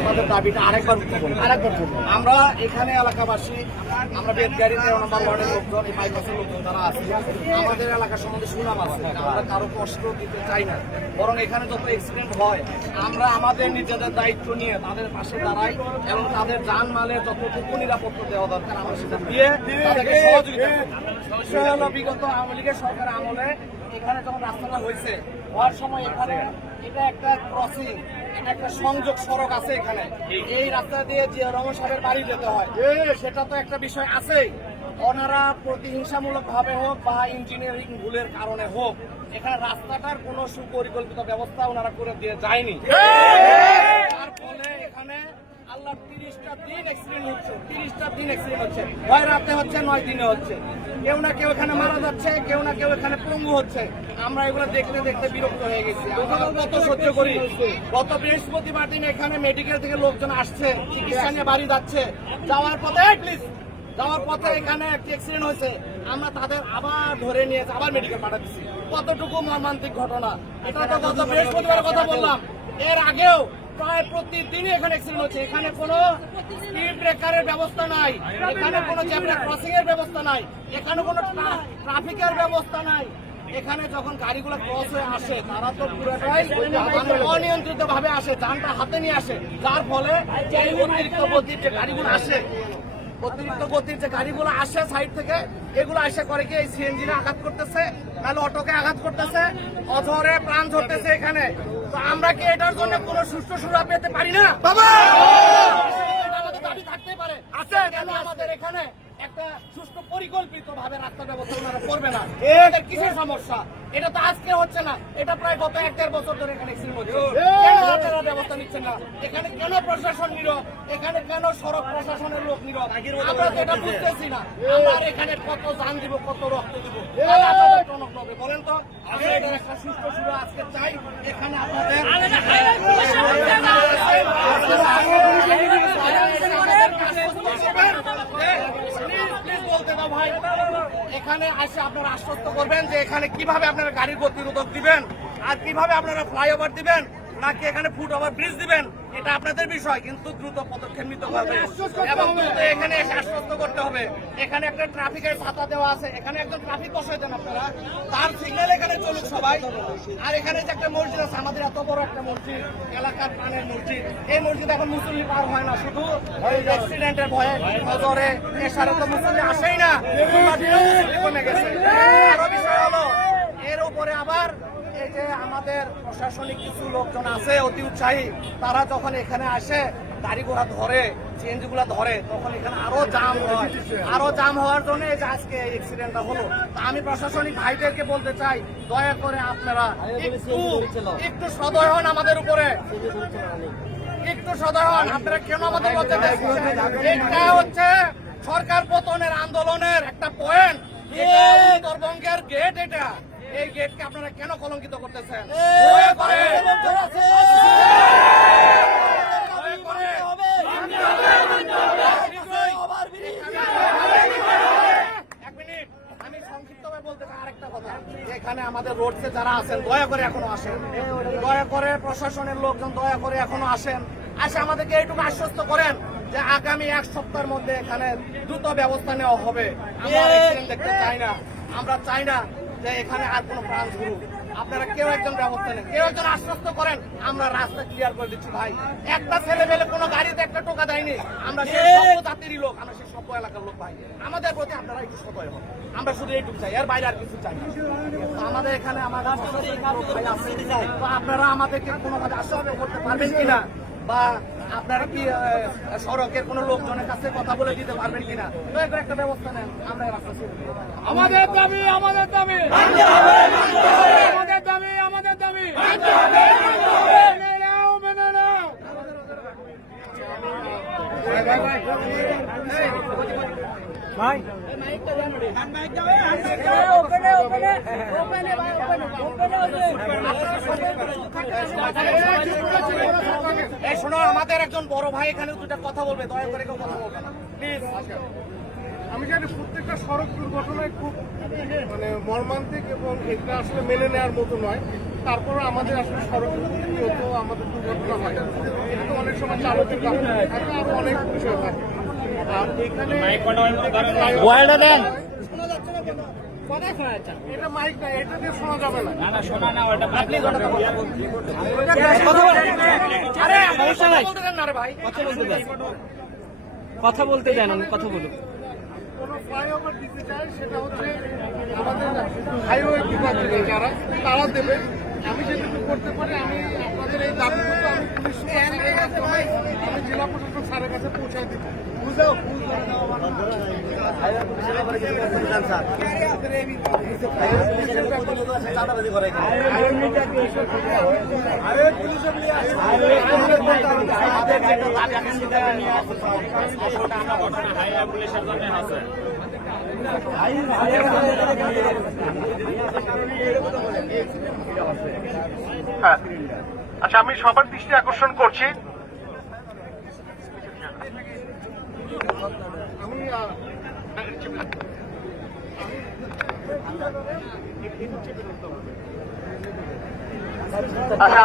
আমাদের দাবিটা আরেকবার আমরা এখানে এলাকাবাসী, আমরা বেদগাড়ি 13 নম্বর ওয়ার্ডের লোকজন, এই বাইপাসের লোকজন যারা আছে, আমাদের এলাকার সম্বন্ধে সুনাম আছে। আমরা কারো কষ্ট দিতে চাই না, বরং এখানে যত অ্যাক্সিডেন্ট হয় আমরা আমাদের নিজেদের দায়িত্ব নিয়ে তাদের পাশে দাঁড়াই এবং তাদের জানমালের যতটুকু নিরাপত্তা দেওয়া দরকার আমরা সেটা দিয়ে তাদেরকে সহযোগিতা করি। বিগত আওয়ামী লীগের সরকার আমলে এখানে যখন রাস্তাটা হয়েছে, হওয়ার সময় এখানে এটা একটা ক্রসিং, এটা একটা সংযোগ সড়ক আছে এখানে, এই রাস্তা দিয়ে যে রমন সাহেবের বাড়ি যেতে হয়, সেটা তো একটা বিষয় আছেই। ওনারা প্রতিহিংসামূলক ভাবে হোক বা ইঞ্জিনিয়ারিং ভুলের কারণে হোক, এখানে রাস্তাটার কোনো সুপরিকল্পিত ব্যবস্থা ওনারা করে দিয়ে যায়নি। তার ফলে এখানে আল্লাহ 30টা দিন অ্যাক্সিডেন্ট হচ্ছে, 30টা দিন অ্যাক্সিডেন্ট হচ্ছে, হয় রাতে হচ্ছে, 9 দিনে হচ্ছে। কেউ না কেউ এখানে মারা যাচ্ছে, কেউ না কেউ এখানে পঙ্গু হচ্ছে। আমরা এগুলো দেখতে দেখতে বিরক্ত হয়ে গেছি। আমরা কত সহ্য করি। গত বৃহস্পতিবার দিন এখানে মেডিকেল থেকে লোকজন আসছে, চিকিৎসা নিয়ে বাড়ি যাচ্ছে, যাওয়ার পথে এখানে একটা অ্যাক্সিডেন্ট হয়েছে। আমরা তাদের আবার ধরে নিয়ে আবার মেডিকেল পাঠাচ্ছি। কতটুকু মর্মান্তিক ঘটনা! এটা তো গত বৃহস্পতিবার কথা বললাম, এর আগেও প্রায় প্রতিদিনই এখানে অ্যাক্সিডেন্ট হচ্ছে। এখানে কোনো স্পিড ব্রেকারের ব্যবস্থা নাই, এখানে কোনো জেব্রা ক্রসিং এর ব্যবস্থা নাই, এখানে কোনো ট্রাফিকের ব্যবস্থা নাই। এখানে যখন গাড়িগুলো ক্রস হয়ে আসে, তারা তো পুরোটাই অনিয়ন্ত্রিত ভাবে আসে, যানটা হাতে নিয়ে আসে, যার ফলে এই অতিরিক্ত গতির যে গাড়িগুলো আসে সাইড থেকে, এগুলো এসে করে কি এই সিএনজিরে আঘাত করতেছে, নাহলে অটোকে আঘাত করতেছে, অঝরে প্রাণ ঝরতেছে এখানে। তো আমরা কি এটার জন্য কোনো সুষ্ঠু সুরা পেতে পারি না? আমাদের দাবি থাকতে পারে, আছে কেন আমাদের এখানে একটা সুষ্ঠু পরিকল্পিত ভাবে রাস্তা ব্যবস্থা ওনারা করবে না? এদের কিসের সমস্যা? এটা তো আজকে হচ্ছে না, এটা প্রায় গত 1-1.5 বছর ধরে এখানে অ্যাক্সিডেন্ট হচ্ছে। কেন আপনারা ব্যবস্থা নিচ্ছেন না? এখানে কেন প্রশাসন নীরব? এখানে কেন সড়ক প্রশাসনের লোক নীরব? আমরা তো এটা বুঝতেছি না। আমরা এখানে কত জান দিব, কত রক্ত দিব, বলেন তো? আমরা এটার একটা সুষ্ঠু শুরু আজকে চাই। এখানে আপনাদের এখানে এসে আপনারা আশ্বস্ত করবেন যে এখানে কিভাবে আপনারা গাড়ির গতিরোধক দিবেন, আর কিভাবে আপনারা ফ্লাইওভার দিবেন, নাকি এখানে ফুট ওভার ব্রিজ দিবেন, এটা আপনাদের বিষয়। কিন্তু দ্রুত পদক্ষেপ নিতে হবে এবং দ্রুত এখানে এসে আশ্বস্ত করতে হবে। এখানে একটা ট্রাফিকের ছাতা দেওয়া আছে, এখানে একজন ট্রাফিক বসাই দেন আপনারা, তার সিগন্যাল এখানে চলুক সবাই। আর এখানে যে একটা মসজিদ আছে, আমাদের এত বড় একটা মসজিদ, এলাকার প্রাণের মসজিদ, এই মসজিদ এখন মুসল্লি পার হয় না, শুধু অ্যাক্সিডেন্টের ভয়ে, নজরে, এছাড়া তো মুসল্লি আসেই না, কমে গেছে। আরো বিষয় হলো এর উপরে আবার এই যে আমাদের প্রশাসনিক কিছু লোকজন আছে অতি উৎসাহী, তারা যখন এখানে আসে গাড়ি ঘোড়া ধরে, সিএনজি গুলা ধরে, তখন এখানে আরো জাম হয়। আরো জাম হওয়ার জন্য এই যে আজকে অ্যাক্সিডেন্টটা হলো। আমি প্রশাসনিক ভাইদেরকে বলতে চাই, দয়া করে আপনারা একটু সদয় হন আমাদের উপরে, একটু সদয় হন। আপনারা কেন আমাদের মধ্যে এটা হচ্ছে সরকার পতনের আন্দোলনের একটা পয়েন্ট, উত্তরবঙ্গের গেট, এটা এই গেটকে আপনারা কেন কলঙ্কিত করতেছেন? আমি সংক্ষিপ্তভাবে বলতে চাই আরেকটা কথা, এখানে আমাদের রোডসে যারা আছেন দয়া করে এখনো আসেন, দয়া করে প্রশাসনের লোকজন দয়া করে এখনো আসেন, আসে আমাদেরকে এইটুকু আশ্বস্ত করেন যে আগামী 1 সপ্তাহের মধ্যে এখানে দ্রুত ব্যবস্থা নেওয়া হবে। আমরা অ্যাক্সিডেন্ট দেখতে চাই না, আমরা চাই না যে এখানে আর কোনো প্রাণ শুরু। আপনারা কেউ একজন ব্যবস্থা নেন, কেউ একজন আশ্বস্ত করেন, আমরা রাস্তা ক্লিয়ার করে দিচ্ছি। ভাই, একটা ছেলে মেলে কোনো গাড়িতে একটা টোকা দেয়নি, আমরা সেই সব জাতিরই লোক, আমরা সেই সব এলাকার লোক। ভাই, আমাদের প্রতি আপনারা একটু সদয় হন, আমরা শুধু এইটুকু চাই, এর বাইরে আর কিছু চাই না। আমাদের এখানে আমাদের ভাই আছে, তো আপনারা আমাদেরকে কোনোভাবে আশ্বস্ত করতে পারবেন কিনা, বা আপনারা কি সড়কের কোন লোকজনের কাছে কথা বলে দিতে পারবেন কিনা? দয়া করে একটা ব্যবস্থা নেন, আমরা রাস্তা ছেড়ে দেব। আমাদের দাবি, আমাদের দাবি, আমাদের দাবি, আমাদের দাবি, মেনে নাও, মেনে নাও। ভাই শোনো, আমাদের একজন বড় ভাই এখানে দুটা কথা বলবে, দয়া করে কেউ কথা বলবে না প্লিজ। আমি জানি প্রত্যেকটা সড়ক দুর্ঘটনায় খুব মর্মান্তিক এবং এটা আসলে মেনে নেওয়ার মতো নয়। তারপর আমাদের আসলে সড়ক প্রতিনিয়ত আমাদের দুর্ঘটনা হয়, কিন্তু অনেক সময় চালকের কারণে থাকে, আরো অনেক বিষয় থাকে। আর এখানে মোবাইলটা দেন। এটা মাইক না, এটা দিয়ে শোনা যাবে না। কথা বলতে দেন, কথা বলুন। কোনো ফ্লাইওভার দিতে চায় সেটা হচ্ছে আমাদের হাইওয়ে বিভাগ থেকে যারা তারা দেবে। আমি যেটুকু করতে পারি, আমি আপনাদের এই দাবিটুকু আমি পুলিশ সুপার স্যারের মাধ্যমে আমি জেলা প্রশাসক স্যারের কাছে পৌঁছায় দিব। হ্যাঁ, আচ্ছা, আমি সবার দৃষ্টি আকর্ষণ করছি।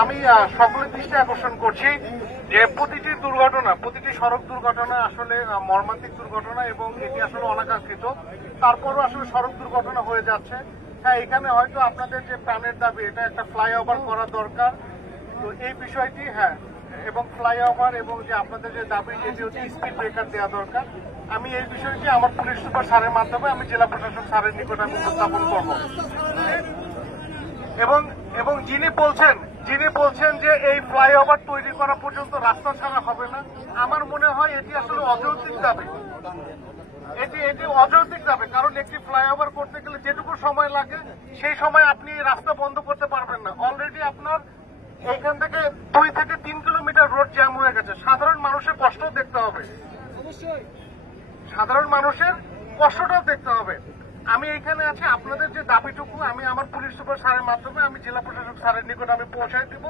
আমি সকলের দৃষ্টি আকর্ষণ করছি যে প্রতিটি দুর্ঘটনা, প্রতিটি সড়ক দুর্ঘটনা আসলে মর্মান্তিক দুর্ঘটনা এবং এটি আসলে অনাকাঙ্ক্ষিত। তারপরও আসলে সড়ক দুর্ঘটনা হয়ে যাচ্ছে। হ্যাঁ, এখানে হয়তো আপনাদের যে প্রাণের দাবি, এটা একটা ফ্লাইওভার করা দরকার। তো এই বিষয়টি, হ্যাঁ, এবং ফ্লাইওভার এবং যে আপনাদের যে দাবি, যেটি হচ্ছে স্পিড ব্রেকার দেওয়া দরকার, আমি এই বিষয়টি আমার পুলিশ সুপার স্যারের মাধ্যমে আমি জেলা প্রশাসক স্যারের নিকট আমি উপস্থাপন করব। এবং যিনি বলছেন যে এই ফ্লাইওভার তৈরি করা পর্যন্ত রাস্তা ছাড়া হবে না, আমার মনে হয় এটি আসলে অযৌক্তিক দাবি। এটি অযৌক্তিক দাবি, কারণ একটি ফ্লাইওভার করতে গেলে যেটুকু সময় লাগে সেই সময় আপনি রাস্তা বন্ধ করতে পারবেন না। অলরেডি আপনার এইখান থেকে 2 থেকে 3 কিলোমিটার রোড জ্যাম হয়ে গেছে। সাধারণ মানুষের কষ্টও দেখতে হবে, সাধারণ মানুষের কষ্টটাও দেখতে হবে। আমি এখানে আছি, আপনাদের যে দাবিটুকু আমি আমার পুলিশ সুপার স্যারের মাধ্যমে আমি জেলা প্রশাসক স্যারের নিকট আমি পৌঁছায় দিব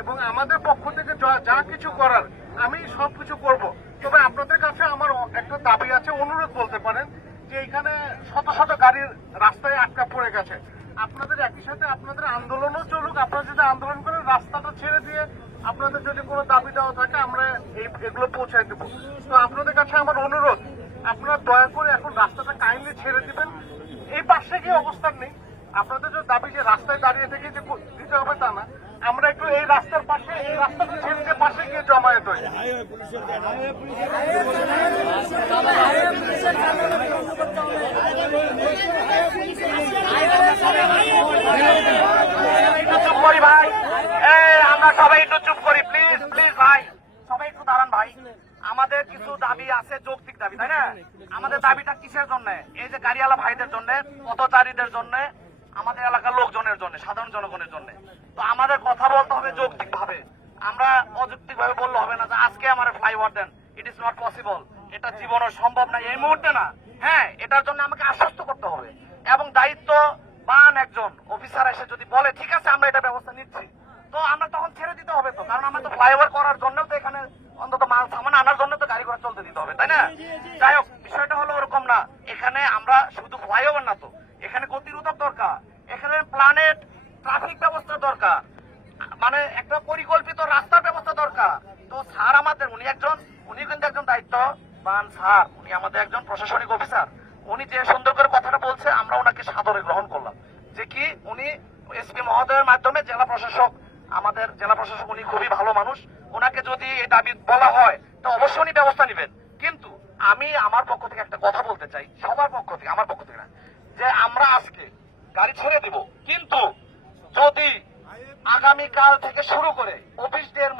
এবং আমাদের পক্ষ থেকে যা কিছু করার আমি সবকিছু করব। তবে আপনাদের কাছে আমার একটা দাবি আছে, অনুরোধ বলতে পারেন, যে এখানে শত শত গাড়ির রাস্তায় আটকা পড়ে গেছে। আপনাদের একই সাথে আপনাদের আন্দোলনও চলুক, আপনারা যদি আন্দোলন করেন, রাস্তাটা ছেড়ে দিয়ে আপনাদের যদি কোনো দাবি দেওয়া থাকে আমরা এগুলো পৌঁছায় দেবো। তো আপনাদের কাছে আমার অনুরোধ, আপনারা দয়া করে এখন রাস্তাটা কাইন্ডলি ছেড়ে দিবেন। এই পাশে গিয়ে অবস্থান নেই, আপনাদের যে দাবি যে রাস্তায় দাঁড়িয়ে থেকে যে দিতে হবে তা না, আমরা একটু এই রাস্তার পাশে, এই রাস্তাটা ছেড়ে দিয়ে পাশে গিয়ে জমায়েত হই। চুপ করি ভাই, আমরা সবাই একটু চুপ করি, প্লিজ প্লিজ ভাই, সবাই একটু দাঁড়ান ভাই। আমাদের কিছু দাবি আছে, যৌক্তিক দাবি, তাই না? আমাদের দাবিটা কিসের জন্য? এই যে গাড়িওয়ালা ভাইদের জন্য, পথচারীদের জন্য, আমাদের এলাকার লোকজনের জন্য, সাধারণ জনগণের জন্য। তো আমাদের কথা বলতে হবে যৌক্তিক ভাবে, আমরা অযৌক্তিক ভাবে বললে হবে না যে আজকে আমার ফ্লাইওভার দেন। ইট ইজ নট পসিবল, এটা জীবনও সম্ভব না এই মুহূর্তে না। হ্যাঁ, এটার জন্য আমাকে আশ্বস্ত করতে হবে এবং দায়িত্ববান একজন অফিসার এসে যদি বলে ঠিক আছে আমরা এটা ব্যবস্থা নিচ্ছি, তো আমরা তখন ছেড়ে দিতে হবে। তো কারণ আমরা তো ফ্লাইওভার করার জন্য তো এখানে অন্তত মাল সামান আনার জন্য তো গাড়ি ঘোড়া চলতে দিতে হবে, তাই না? যাই হোক, বিষয়টা হলো ওরকম না। এখানে আমরা শুধু ফ্লাইওভার না, তো এখানে গতিরোধক দরকার, এখানে প্ল্যানেট ট্রাফিক ব্যবস্থা দরকার, মানে একটা পরিকল্পিত রাস্তার ব্যবস্থা দরকার। তো স্যার আমাদের, উনি কিন্তু একজন দায়িত্ববান স্যার, উনি আমাদের একজন প্রশাসনিক অফিসার। উনি যে সুন্দর করে কথাটা বলছে, আমরা ওনাকে সাদরে গ্রহণ করলাম যে কি উনি এসপি মহোদয়ের মাধ্যমে জেলা প্রশাসক, আমাদের জেলা প্রশাসক উনি খুবই ভালো মানুষ, ওনাকে যদি এই দাবি বলা হয় তো অবশ্যই উনি ব্যবস্থা নেবেন। কিন্তু আমি আমার পক্ষ থেকে একটা কথা বলতে চাই, সবার পক্ষ থেকে, আমার পক্ষ থেকে না, যে আমরা আজকে গাড়ি ছেড়ে দিব, কিন্তু যদি আগামীকাল থেকে শুরু করে অফিস ডের